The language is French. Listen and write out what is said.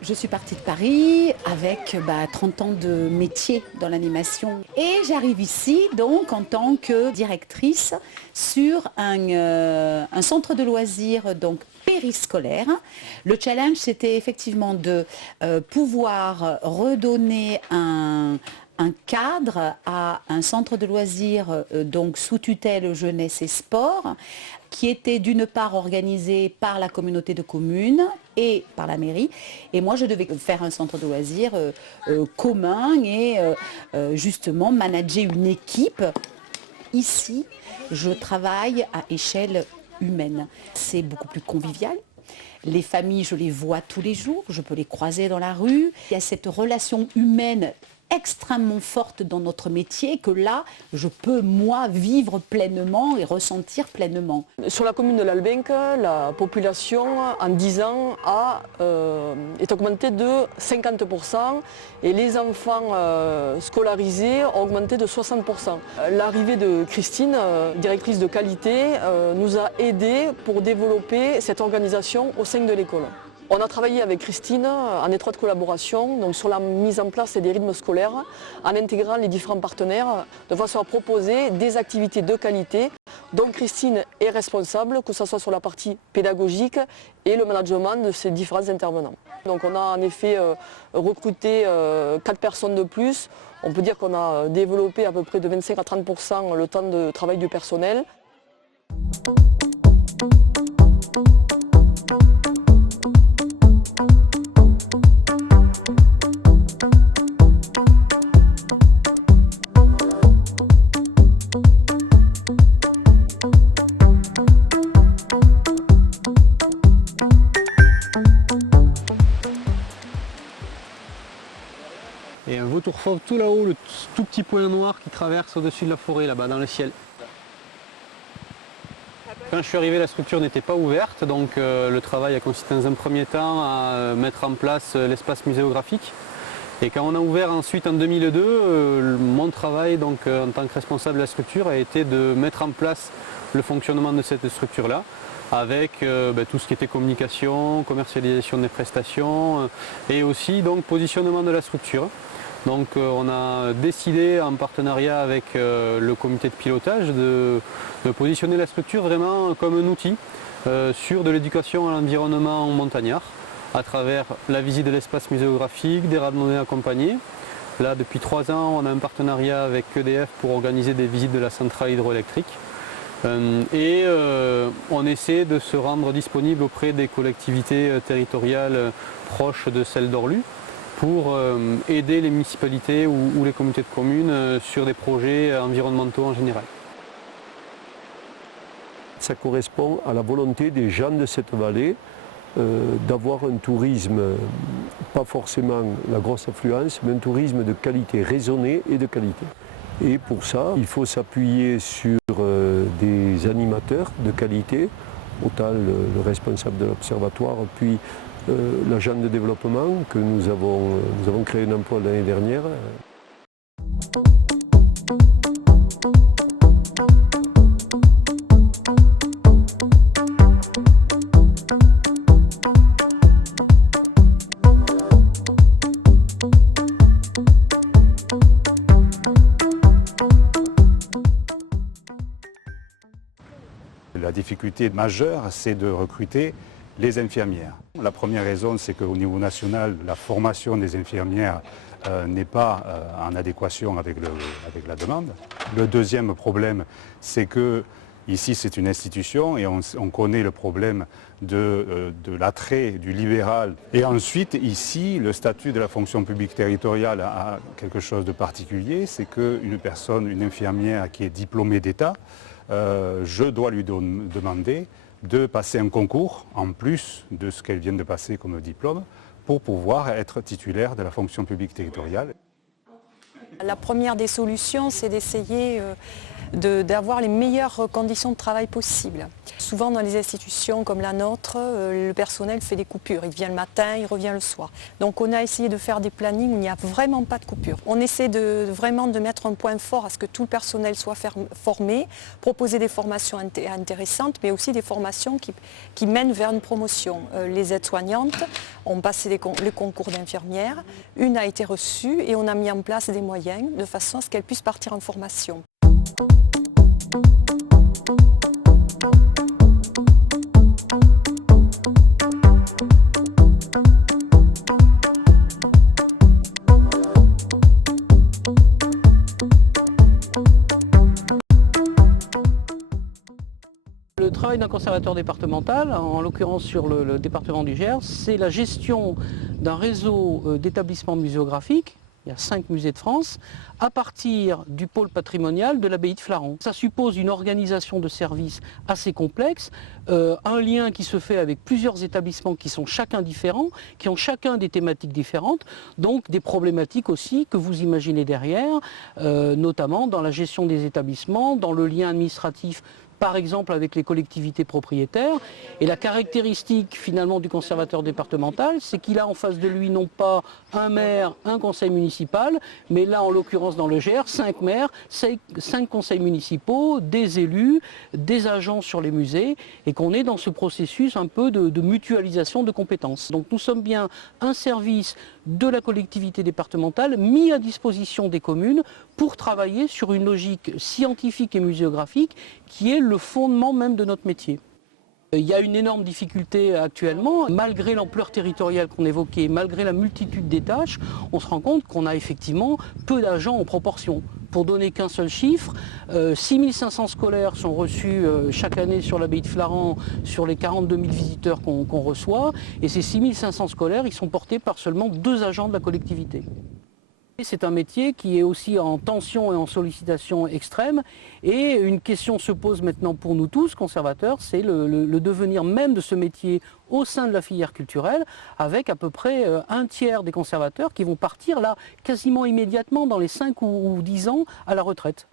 Je suis partie de Paris avec 30 ans de métier dans l'animation et j'arrive ici donc en tant que directrice sur un centre de loisirs donc périscolaire. Le challenge c'était effectivement de pouvoir redonner un cadre à un centre de loisirs donc sous tutelle jeunesse et sport qui était d'une part organisé par la communauté de communes et par la mairie. Et moi, je devais faire un centre de loisirs commun et justement manager une équipe. Ici, je travaille à échelle humaine. C'est beaucoup plus convivial. Les familles, je les vois tous les jours, je peux les croiser dans la rue. Il y a cette relation humaine extrêmement forte dans notre métier que là, je peux, moi, vivre pleinement et ressentir pleinement. Sur la commune de l'Albenque, la population, en 10 ans, est augmentée de 50% et les enfants scolarisés ont augmenté de 60%. L'arrivée de Christine, directrice de qualité, nous a aidés pour développer cette organisation au sein de l'école. On a travaillé avec Christine en étroite collaboration donc sur la mise en place des rythmes scolaires en intégrant les différents partenaires de façon à proposer des activités de qualité dont Christine est responsable, que ce soit sur la partie pédagogique et le management de ces différents intervenants. Donc on a en effet recruté 4 personnes de plus. On peut dire qu'on a développé à peu près de 25 à 30% le temps de travail du personnel. Et un vautour fauve tout là-haut, le tout petit point noir qui traverse au-dessus de la forêt, là-bas, dans le ciel. Quand je suis arrivé, la structure n'était pas ouverte, donc le travail a consisté dans un premier temps à mettre en place l'espace muséographique. Et quand on a ouvert ensuite en 2002, mon travail donc, en tant que responsable de la structure a été de mettre en place le fonctionnement de cette structure-là, avec tout ce qui était communication, commercialisation des prestations et aussi donc positionnement de la structure. Donc on a décidé en partenariat avec le comité de pilotage de positionner la structure vraiment comme un outil sur de l'éducation à l'environnement montagnard à travers la visite de l'espace muséographique, des randonnées accompagnées. Là depuis 3 ans on a un partenariat avec EDF pour organiser des visites de la centrale hydroélectrique. Et on essaie de se rendre disponible auprès des collectivités territoriales proches de celles d'Orlu pour aider les municipalités ou les comités de communes sur des projets environnementaux en général. Ça correspond à la volonté des gens de cette vallée d'avoir un tourisme, pas forcément la grosse affluence, mais un tourisme de qualité, raisonné et de qualité. Et pour ça, il faut s'appuyer sur des animateurs de qualité, autant le responsable de l'observatoire, puis l'agent de développement que nous avons créé un emploi l'année dernière. La difficulté majeure, c'est de recruter les infirmières. La première raison, c'est qu'au niveau national, la formation des infirmières n'est pas en adéquation avec la demande. Le deuxième problème, c'est que ici, c'est une institution et on connaît le problème de l'attrait du libéral. Et ensuite, ici, le statut de la fonction publique territoriale a quelque chose de particulier, c'est qu'une personne, une infirmière qui est diplômée d'État, je dois lui demander de passer un concours en plus de ce qu'elle vient de passer comme diplôme pour pouvoir être titulaire de la fonction publique territoriale. La première des solutions, c'est d'essayer d'avoir les meilleures conditions de travail possibles. Souvent dans les institutions comme la nôtre, le personnel fait des coupures. Il vient le matin, il revient le soir. Donc on a essayé de faire des plannings où il n'y a vraiment pas de coupure. On essaie vraiment de mettre un point fort à ce que tout le personnel soit formé, proposer des formations intéressantes, mais aussi des formations qui mènent vers une promotion. Les aides-soignantes ont passé les concours d'infirmières, une a été reçue et on a mis en place des moyens de façon à ce qu'elle puisse partir en formation. Le travail d'un conservateur départemental, en l'occurrence sur le département du Gers, c'est la gestion d'un réseau d'établissements muséographiques. Il y a 5 musées de France, à partir du pôle patrimonial de l'abbaye de Flaron. Ça suppose une organisation de services assez complexe, un lien qui se fait avec plusieurs établissements qui sont chacun différents, qui ont chacun des thématiques différentes, donc des problématiques aussi que vous imaginez derrière, notamment dans la gestion des établissements, dans le lien administratif par exemple avec les collectivités propriétaires. Et la caractéristique finalement du conservateur départemental, c'est qu'il a en face de lui non pas un maire, un conseil municipal, mais là en l'occurrence dans le Gers, 5 maires, 5 conseils municipaux, des élus, des agents sur les musées, et qu'on est dans ce processus un peu de mutualisation de compétences. Donc nous sommes bien un service de la collectivité départementale mis à disposition des communes pour travailler sur une logique scientifique et muséographique qui est le fondement même de notre métier. Il y a une énorme difficulté actuellement, malgré l'ampleur territoriale qu'on évoquait, malgré la multitude des tâches, on se rend compte qu'on a effectivement peu d'agents en proportion. Pour donner qu'un seul chiffre, 6500 scolaires sont reçus chaque année sur l'abbaye de Flaron sur les 42 000 visiteurs qu'on reçoit, et ces 6500 scolaires, ils sont portés par seulement 2 agents de la collectivité. C'est un métier qui est aussi en tension et en sollicitation extrême, et une question se pose maintenant pour nous tous, conservateurs, c'est le devenir même de ce métier au sein de la filière culturelle, avec à peu près un tiers des conservateurs qui vont partir là quasiment immédiatement dans les 5 ou 10 ans à la retraite.